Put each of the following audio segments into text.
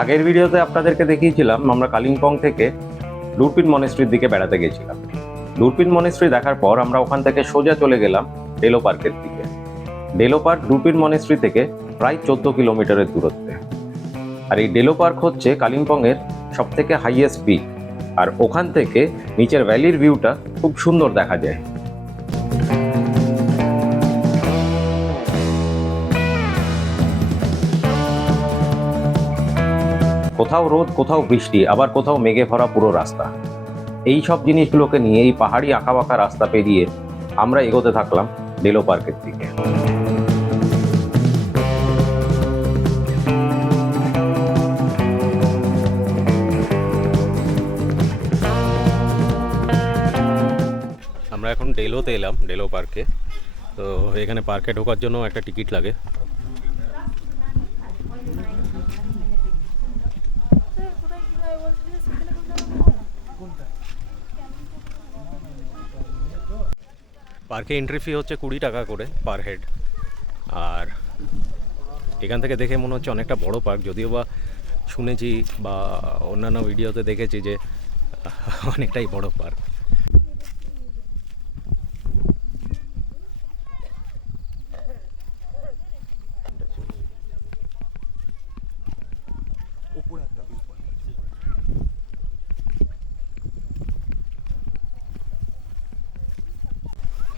আগের ভিডিওতে আপনাদেরকে দেখিয়েছিলাম আমরা কালিম্পং থেকে দূরপিন মনেস্ট্রির দিকে বেড়াতে গেছিলাম। দূরপিন মনেস্ট্রি দেখার পর আমরা ওখান থেকে সোজা চলে গেলাম ডেলো পার্কের দিকে। ডেলো পার্ক দূরপিন মনেস্ট্রি থেকে প্রায় 14 কিলোমিটারের দূরত্বে। আর এই ডেলো পার্ক হচ্ছে কালিম্পংয়ের সব থেকে হাইয়েস্ট পিক, আর ওখান থেকে নিচের ভ্যালির ভিউটা খুব সুন্দর দেখা যায়। কোথাও রোদ, কোথাও বৃষ্টি, আবার কোথাও মেঘে ভরা পুরো রাস্তা। এই সব জিনিসগুলোকে নিয়ে এই পাহাড়ি আঁকাবাঁকা রাস্তা পেরিয়ে আমরা এগোতে থাকলাম ডেলো পার্কের দিকে। আমরা এখন ডেলোতে এলাম, ডেলো পার্কে। তো এখানে পার্কে ঢোকার জন্য একটা টিকিট লাগে। পার্কে এন্ট্রি ফি হচ্ছে 20 টাকা করে পার হেড। আর এখান থেকে দেখে মনে হচ্ছে অনেকটা বড় পার্ক, যদিও বা শুনেছি বা অন্যান্য ভিডিওতে দেখেছি যে অনেকটাই বড় পার্ক।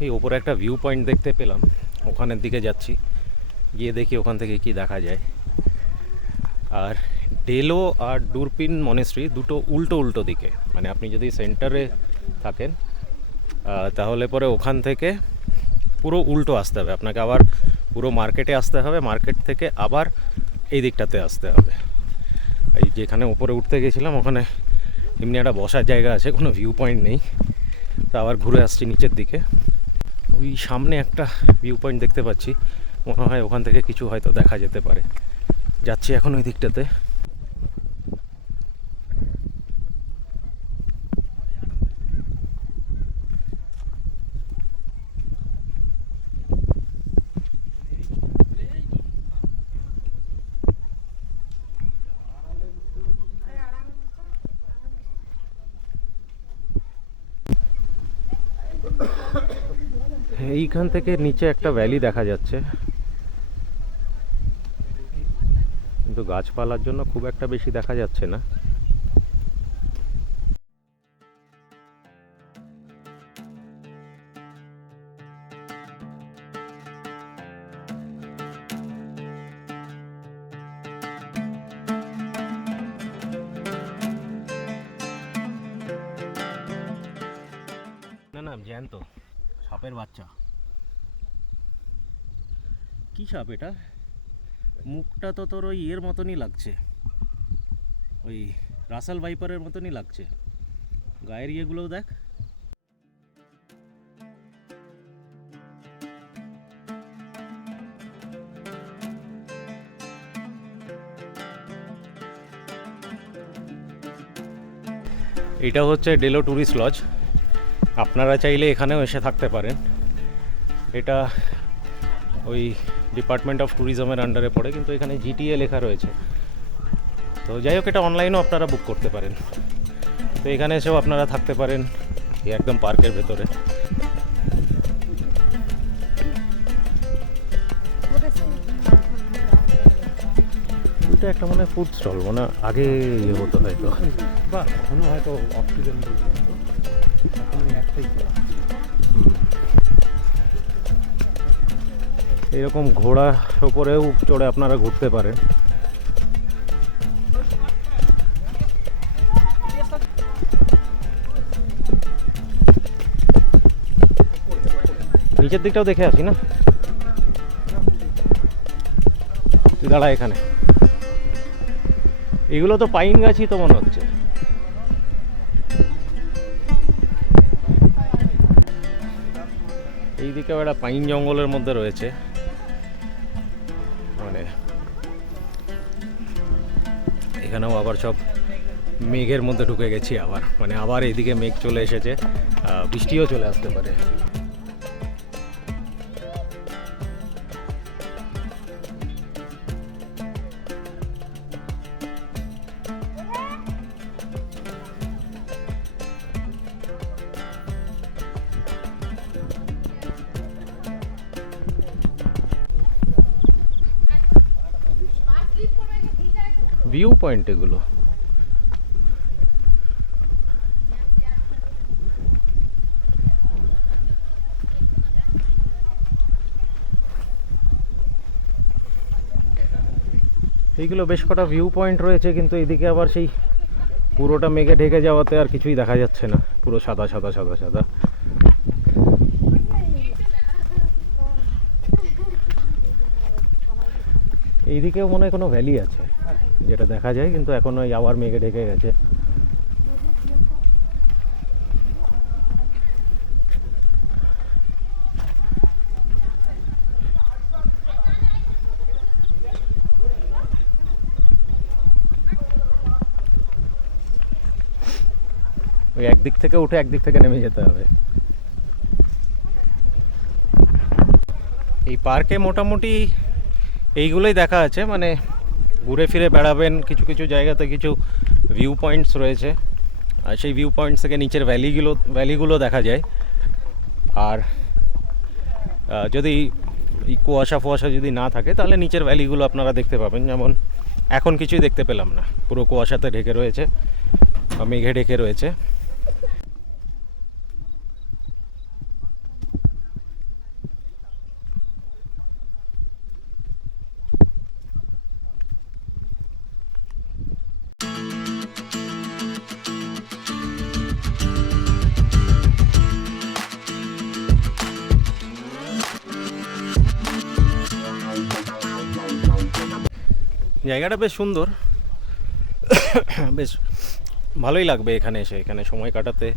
এই ওপরে একটা ভিউ পয়েন্ট দেখতে পেলাম, ওখানের দিকে যাচ্ছি, গিয়ে দেখি ওখান থেকে কি দেখা যায়। আর ডেলো আর দূরপিন মনেস্ট্রি দুটো উল্টো উল্টো দিকে, মানে আপনি যদি সেন্টারে থাকেন তাহলে পরে ওখান থেকে পুরো উল্টো আসতে হবে আপনাকে, আবার পুরো মার্কেটে আসতে হবে, মার্কেট থেকে আবার এই দিকটাতে আসতে হবে। এই যেখানে উপরে উঠতে গেছিলাম ওখানে এমনি একটা বসার জায়গা আছে, কোনো ভিউ পয়েন্ট নেই, তা আবার ঘুরে আসছি নিচের দিকে। ওই সামনে একটা ভিউ পয়েন্ট দেখতে পাচ্ছি, মনে হয় ওখান থেকে কিছু হয়তো দেখা যেতে পারে। যাচ্ছি এখন ওই দিকটাতে। এইখান থেকে নিচে একটা ভ্যালি দেখা যাচ্ছে, কিন্তু গাছপালার জন্য খুব একটা বেশি দেখা যাচ্ছে না। না না, জ্যান্ত সাপের বাচ্চা। কি সাপ এটা? মুখটা তো তোর ওই ইয়ের মতনই লাগছে, ওই রাসেল ভাইপারের মতনই লাগছে। গায়ের ইয়েগুলোও দেখ। এটা হচ্ছে ডেলো ট্যুরিস্ট লজ। আপনারা চাইলে এখানেও এসে থাকতে পারেন। এটা ওই ডিপার্টমেন্ট অফ ট্যুরিজমের আন্ডারে পড়ে, কিন্তু এখানে জিটিএ লেখা রয়েছে। তো যাই হোক, এটা অনলাইনেও আপনারা বুক করতে পারেন। তো এখানে এসেও আপনারা থাকতে পারেন একদম পার্কের ভেতরে। এটা একটা মানে ফুড স্টল, মানে আগে ইয়ে হতো হয়তো, বা এখনো হয়তো অক্সিজেন একটাই। এরকম ঘোড়ার উপরেও চড়ে আপনারা ঘুরতে পারেন। নিচের দিকটাও দেখে আসি না, তুই দাঁড়া এখানে। এগুলো তো পাইন গাছই তো মনে হচ্ছে। এইদিকেও একটা পাইন জঙ্গলের মধ্যে রয়েছে, মানে এখানেও আবার সব মেঘের মধ্যে ঢুকে গেছি আবার, মানে আবার এইদিকে মেঘ চলে এসেছে, বৃষ্টিও চলে আসতে পারে। ভিউ পয়েন্ট এগুলো। এইগুলো বেশ কটা ভিউ পয়েন্ট রয়েছে, কিন্তু এদিকে আবার সেই পুরোটা মেঘে ঢেকে যাওয়াতে আর কিছুই দেখা যাচ্ছে না, পুরো সাদা সাদা সাদা সাদা। এইদিকেও মনে হয় কোনো ভ্যালি আছে যেটা দেখা যায়, কিন্তু এখন ওই আবার মেঘে ঢেকে গেছে। ওই একদিক থেকে উঠে একদিক থেকে নেমে যেতে হবে। এই পার্কে মোটামুটি এইগুলোই দেখা আছে, মানে ঘুরে ফিরে বেড়াবেন, কিছু কিছু জায়গাতে কিছু ভিউ পয়েন্টস রয়েছে, আর সেই ভিউ পয়েন্টস থেকে নিচের ভ্যালিগুলো দেখা যায়। আর যদি এই কুয়াশা ফুয়াশা যদি না থাকে তাহলে নিচের ভ্যালিগুলো আপনারা দেখতে পাবেন। যেমন এখন কিছুই দেখতে পেলাম না, পুরো কুয়াশাতে ঢেকে রয়েছে, মেঘে ঢেকে রয়েছে। জায়গাটা বেশ সুন্দর, বেশ ভালোই লাগবে এখানে এসে, এখানে সময় কাটাতে।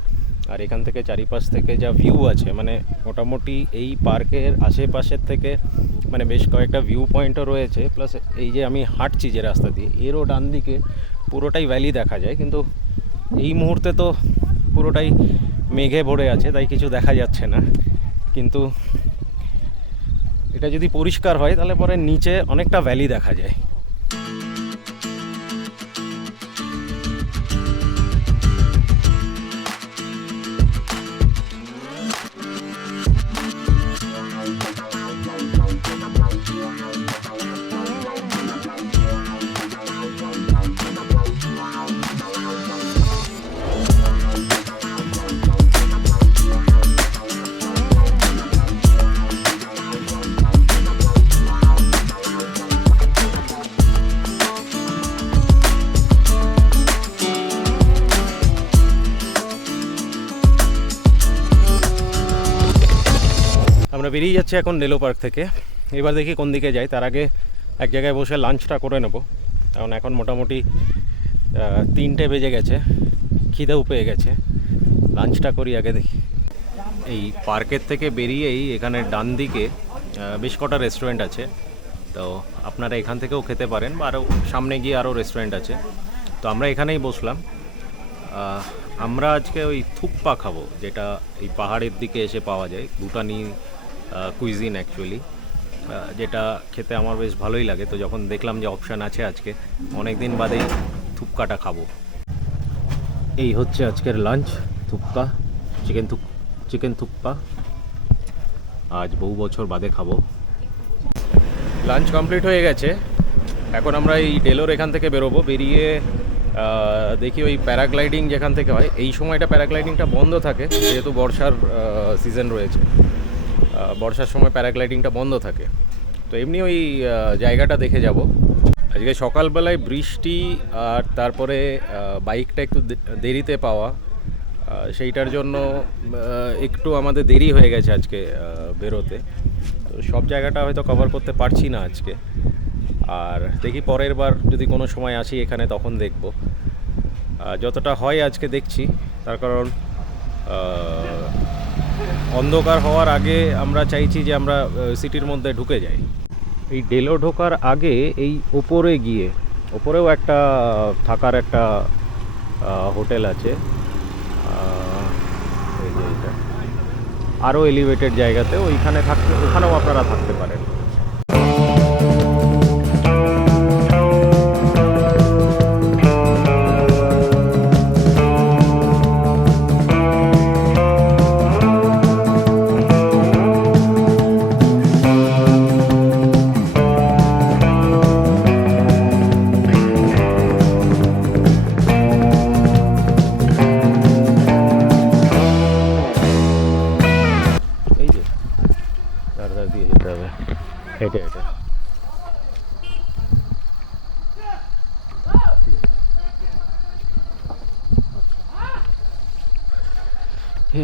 আর এখান থেকে চারিপাশ থেকে যা ভিউ আছে, মানে মোটামুটি এই পার্কের আশেপাশের থেকে মানে বেশ কয়েকটা ভিউ পয়েন্টও রয়েছে, প্লাস এই যে আমি হাঁটছি যে রাস্তা দিয়ে, এরও ডান দিকে পুরোটাই ভ্যালি দেখা যায়। কিন্তু এই মুহূর্তে তো পুরোটাই মেঘে ভরে আছে, তাই কিছু দেখা যাচ্ছে না। কিন্তু এটা যদি পরিষ্কার হয় তাহলে পরে নিচে অনেকটা ভ্যালি দেখা যায়। আমরা বেরিয়ে যাচ্ছি এখন ডেলো পার্ক থেকে। এবার দেখি কোন দিকে যাই, তার আগে এক জায়গায় বসে লাঞ্চটা করে নেব, কারণ এখন মোটামুটি 3টে বেজে গেছে, খিদেও পেয়ে গেছে। লাঞ্চটা করি আগে, দেখি। এই পার্কের থেকে বেরিয়েই এখানে ডান দিকে বেশ কটা রেস্টুরেন্ট আছে, তো আপনারা এখান থেকেও খেতে পারেন, বা আরও সামনে গিয়ে আরও রেস্টুরেন্ট আছে। তো আমরা এখানেই বসলাম। আমরা আজকে ওই থুকপা খাবো, যেটা এই পাহাড়ের দিকে এসে পাওয়া যায়, ভুটানি কুইজিন অ্যাকচুয়ালি, যেটা খেতে আমার বেশ ভালোই লাগে। তো যখন দেখলাম যে অপশান আছে আজকে, অনেক দিন বাদেই থুপকাটা খাবো। এই হচ্ছে আজকের লাঞ্চ, থুপকা, চিকেন থুপকা। আজ বহু বছর বাদে খাবো। লাঞ্চ কমপ্লিট হয়ে গেছে, এখন আমরা এই ডেলোর এখান থেকে বেরোবো। বেরিয়ে দেখি ওই প্যারাগ্লাইডিং যেখান থেকে হয়, এই সময়টা প্যারাগ্লাইডিংটা বন্ধ থাকে, যেহেতু বর্ষার সিজন রয়েছে, বর্ষার সময় প্যারাগ্লাইডিংটা বন্ধ থাকে। তো এমনি ওই জায়গাটা দেখে যাব। আজকে সকালবেলায় বৃষ্টি, আর তারপরে বাইকটা একটু দেরিতে পাওয়া, সেইটার জন্য একটু আমাদের দেরি হয়ে গেছে আজকে বেরোতে। তো সব জায়গাটা হয়তো কভার করতে পারছি না আজকে, আর দেখি পরের বার যদি কোনো সময় আসি এখানে তখন দেখব। যতটা হয় আজকে দেখছি, তার কারণ অন্ধকার হওয়ার আগে আমরা চাইছি যে আমরা সিটির মধ্যে ঢুকে যাই। এই ডেলো ঢোকার আগে এই ওপরে গিয়ে, ওপরেও একটা থাকার একটা হোটেল আছে, এই যে এটা আরও এলিভেটেড জায়গাতে, ওইখানে থাকতে, ওখানেও আপনারা থাকতে পারেন। ধার দিয়ে যেতে হবে হেঁটে হেঁটে।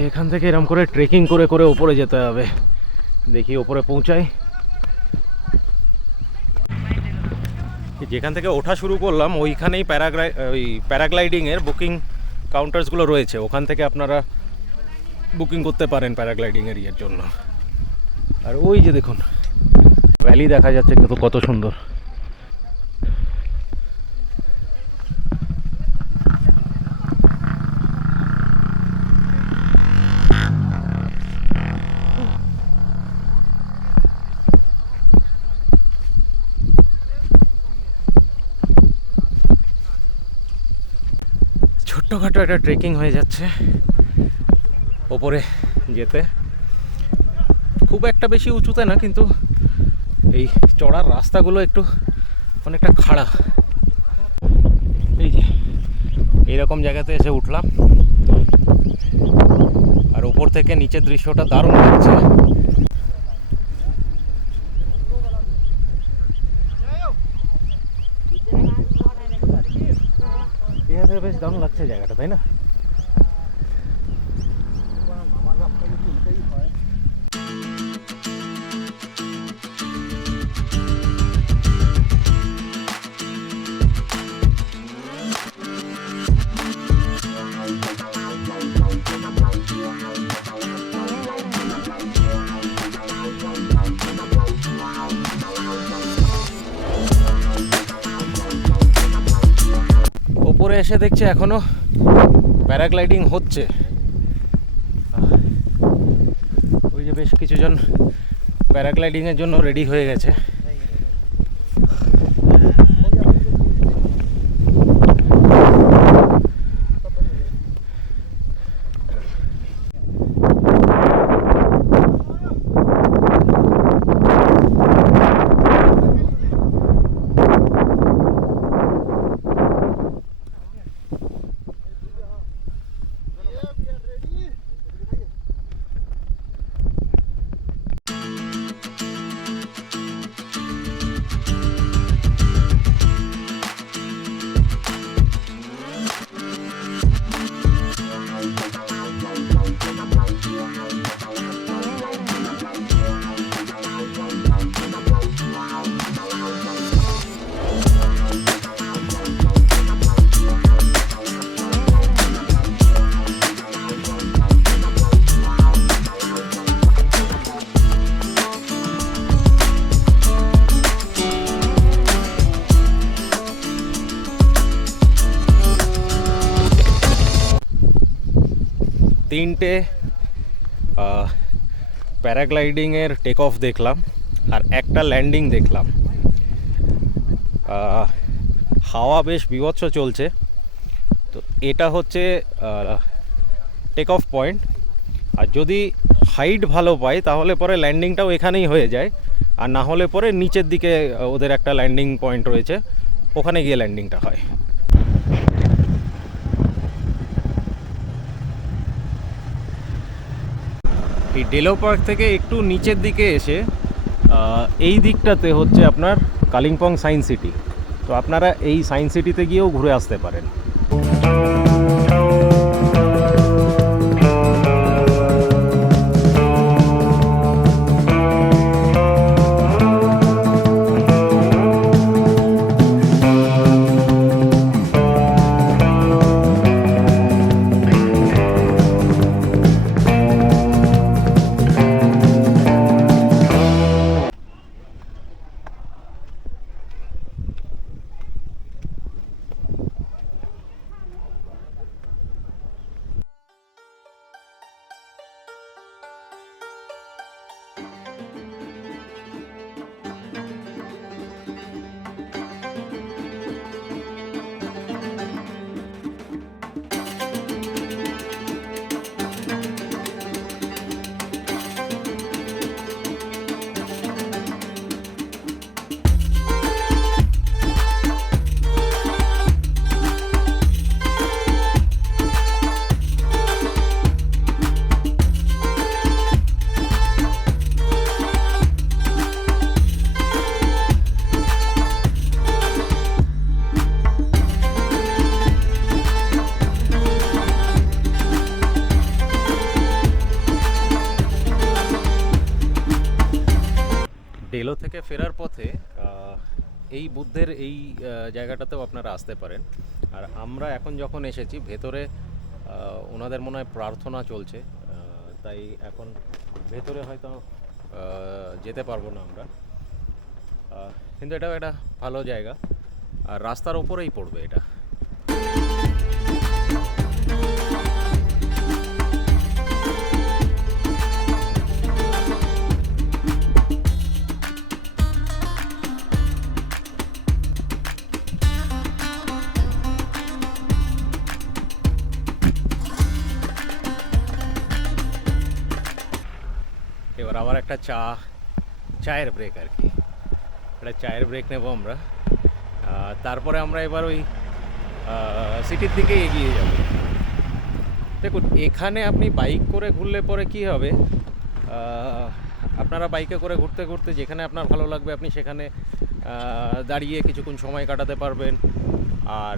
এখান থেকে এরকম করে ট্রেকিং করে করে ওপরে যেতে হবে। দেখি ওপরে পৌঁছাই। যেখান থেকে ওঠা শুরু করলাম ওইখানেই প্যারাগ্লাইডিংয়ের বুকিং কাউন্টার্সগুলো রয়েছে, ওখান থেকে আপনারা বুকিং করতে পারেন প্যারাগ্লাইডিংয়ের ইয়ের জন্য। আর ওই যে দেখুন ভ্যালি দেখা যাচ্ছে কত সুন্দর। ছোট্টখাটো একটা ট্রেকিং হয়ে যাচ্ছে ওপরে যেতে। খুব একটা বেশি উঁচুতে না, কিন্তু এই চড়ার রাস্তাগুলো একটু অনেকটা খাড়া। এই যে এইরকম জায়গাতে এসে উঠলাম, আর ওপর থেকে নিচের দৃশ্যটা দারুণ লাগছে। বেশ দারুণ লাগছে জায়গাটা, তাই না? ওপরে এসে দেখছি এখনো প্যারাগ্লাইডিং হচ্ছে। ওই যে বেশ কিছুজন প্যারাগ্লাইডিংয়ের জন্য রেডি হয়ে গেছে। তিনটে প্যারাগ্লাইডিংয়ের টেক অফ দেখলাম আর একটা ল্যান্ডিং দেখলাম। হাওয়া বেশ বীভৎস চলছে, তো এটা হচ্ছে টেক অফ পয়েন্ট। আর যদি হাইট ভালো পাই তাহলে পরে ল্যান্ডিংটাও এখানেই হয়ে যায়, আর না হলে পরে নিচের দিকে ওদের একটা ল্যান্ডিং পয়েন্ট রয়েছে, ওখানে গিয়ে ল্যান্ডিংটা হয়। এই ডেলো পার্ক থেকে একটু নিচের দিকে এসে এই দিকটাতে হচ্ছে আপনার কালিম্পং সায়েন্স সিটি। তো আপনারা এই সায়েন্স সিটিতে গিয়েও ঘুরে আসতে পারেন। ডেলো থেকে ফেরার পথে এই বুদ্ধের এই জায়গাটাতেও আপনারা আসতে পারেন। আর আমরা এখন যখন এসেছি ভেতরে ওনাদের মনে হয় প্রার্থনা চলছে, তাই এখন ভেতরে হয়তো যেতে পারবো না আমরা, কিন্তু এটাও একটা ভালো জায়গা আর রাস্তার ওপরেই পড়বে এটা। এবার আবার একটা চায়ের ব্রেক আর কি, একটা চায়ের ব্রেক নেব আমরা। তারপরে আমরা এবার ওই সিটির দিকে এগিয়ে যাব। দেখুন, এখানে আপনি বাইক করে ঘুরলে পরে কি হবে, আপনারা বাইকে করে ঘুরতে ঘুরতে যেখানে আপনার ভালো লাগবে আপনি সেখানে দাঁড়িয়ে কিছুক্ষণ সময় কাটাতে পারবেন। আর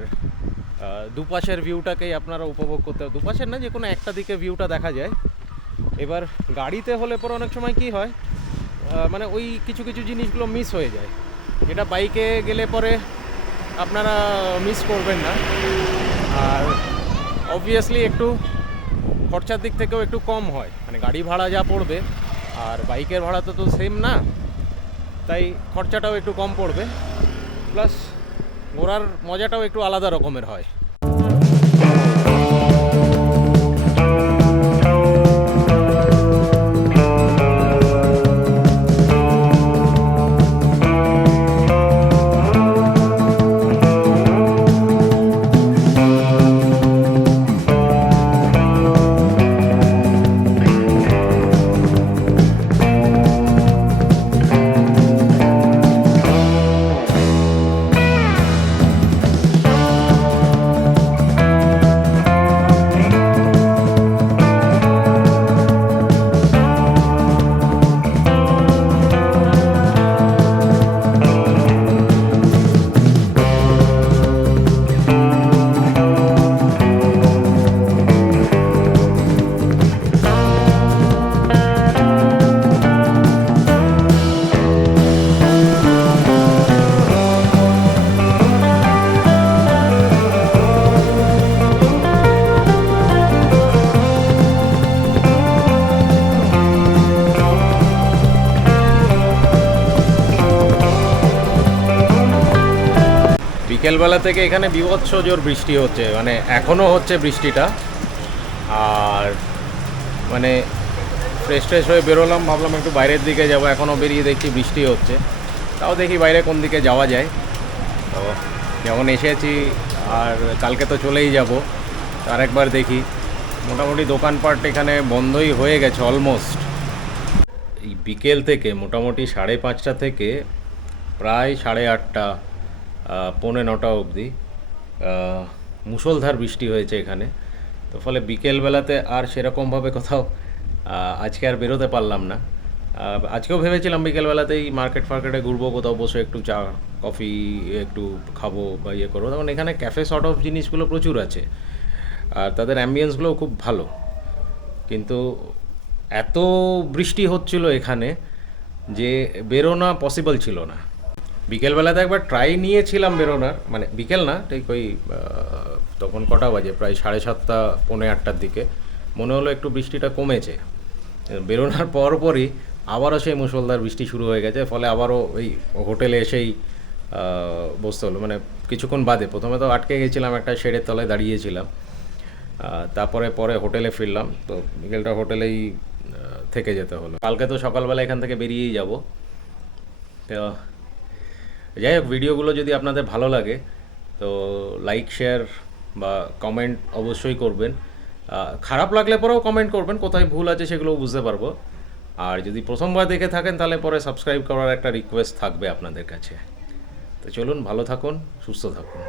দুপাশের ভিউটাকেই আপনারা উপভোগ করতে, দুপাশের না, যে কোনো একটা দিকে ভিউটা দেখা যায়। এবার গাড়িতে হলে পরে অনেক সময় কি হয়, মানে ওই কিছু কিছু জিনিসগুলো মিস হয়ে যায়, যেটা বাইকে গেলে পরে আপনারা মিস করবেন না। আর অবভিয়াসলি একটু খরচার দিক থেকেও একটু কম হয়, মানে গাড়ি ভাড়া যা পড়বে আর বাইকের ভাড়া তো সেম না, তাই খরচাটাও একটু কম পড়বে, প্লাস ঘোরার মজাটাও একটু আলাদা রকমের হয়। বিকেলবেলা থেকে এখানে বীভৎস জোর বৃষ্টি হচ্ছে, মানে এখনও হচ্ছে বৃষ্টিটা। আর মানে ফ্রেশ হয়ে বেরোলাম, ভাবলাম একটু বাইরের দিকে যাব, এখনও বেরিয়ে দেখছি বৃষ্টি হচ্ছে। তাও দেখি বাইরে কোন দিকে যাওয়া যায়। তো যখন এসেছি আর কালকে তো চলেই যাব, আর একবার দেখি। মোটামুটি দোকানপাট এখানে বন্ধই হয়ে গেছে অলমোস্ট। এই বিকেল থেকে মোটামুটি 5:30 থেকে প্রায় 8:30 পৌনে 9টা অবধি মুষলধার বৃষ্টি হয়েছে এখানে। তো ফলে বিকেলবেলাতে আর সেরকমভাবে কোথাও আজকে আর বেরোতে পারলাম না। আজকেও ভেবেছিলাম বিকেলবেলাতেই মার্কেটে ঘুরবো, কোথাও বসে একটু চা কফি একটু খাবো বা ইয়ে করবো। তখন এখানে ক্যাফে সর্ট অফ জিনিসগুলো প্রচুর আছে আর তাদের অ্যাম্বিয়েন্সগুলোও খুব ভালো, কিন্তু এত বৃষ্টি হচ্ছিল এখানে যে বেরোনা পসিবল ছিল না। বিকেলবেলাতে একবার ট্রাই নিয়েছিলাম বেরোনার, মানে বিকেল না ঠিক ওই তখন কটা বাজে, প্রায় 7:30 পৌনে 8টার দিকে মনে হলো একটু বৃষ্টিটা কমেছে। বেরোনোর পরপরই আবারও সেই মুষলধার বৃষ্টি শুরু হয়ে গেছে। ফলে আবারও ওই হোটেলে এসেই বসতে হলো, মানে কিছুক্ষণ বাদে। প্রথমে তো আটকে গেছিলাম, একটা শেডের তলায় দাঁড়িয়েছিলাম, তারপরে হোটেলে ফিরলাম। তো বিকেলটা হোটেলেই থেকে যেতে হলো। কালকে তো সকালবেলা এখান থেকে বেরিয়েই যাব। তো যাই হোক, ভিডিওগুলো যদি আপনাদের ভালো লাগে তো লাইক শেয়ার বা কমেন্ট অবশ্যই করবেন। খারাপ লাগলে পরেও কমেন্ট করবেন, কোথায় ভুল আছে সেগুলোও বুঝতে পারবো। আর যদি প্রথমবার দেখে থাকেন তাহলে পরে সাবস্ক্রাইব করার একটা রিকোয়েস্ট থাকবে আপনাদের কাছে। তো চলুন, ভালো থাকুন, সুস্থ থাকুন।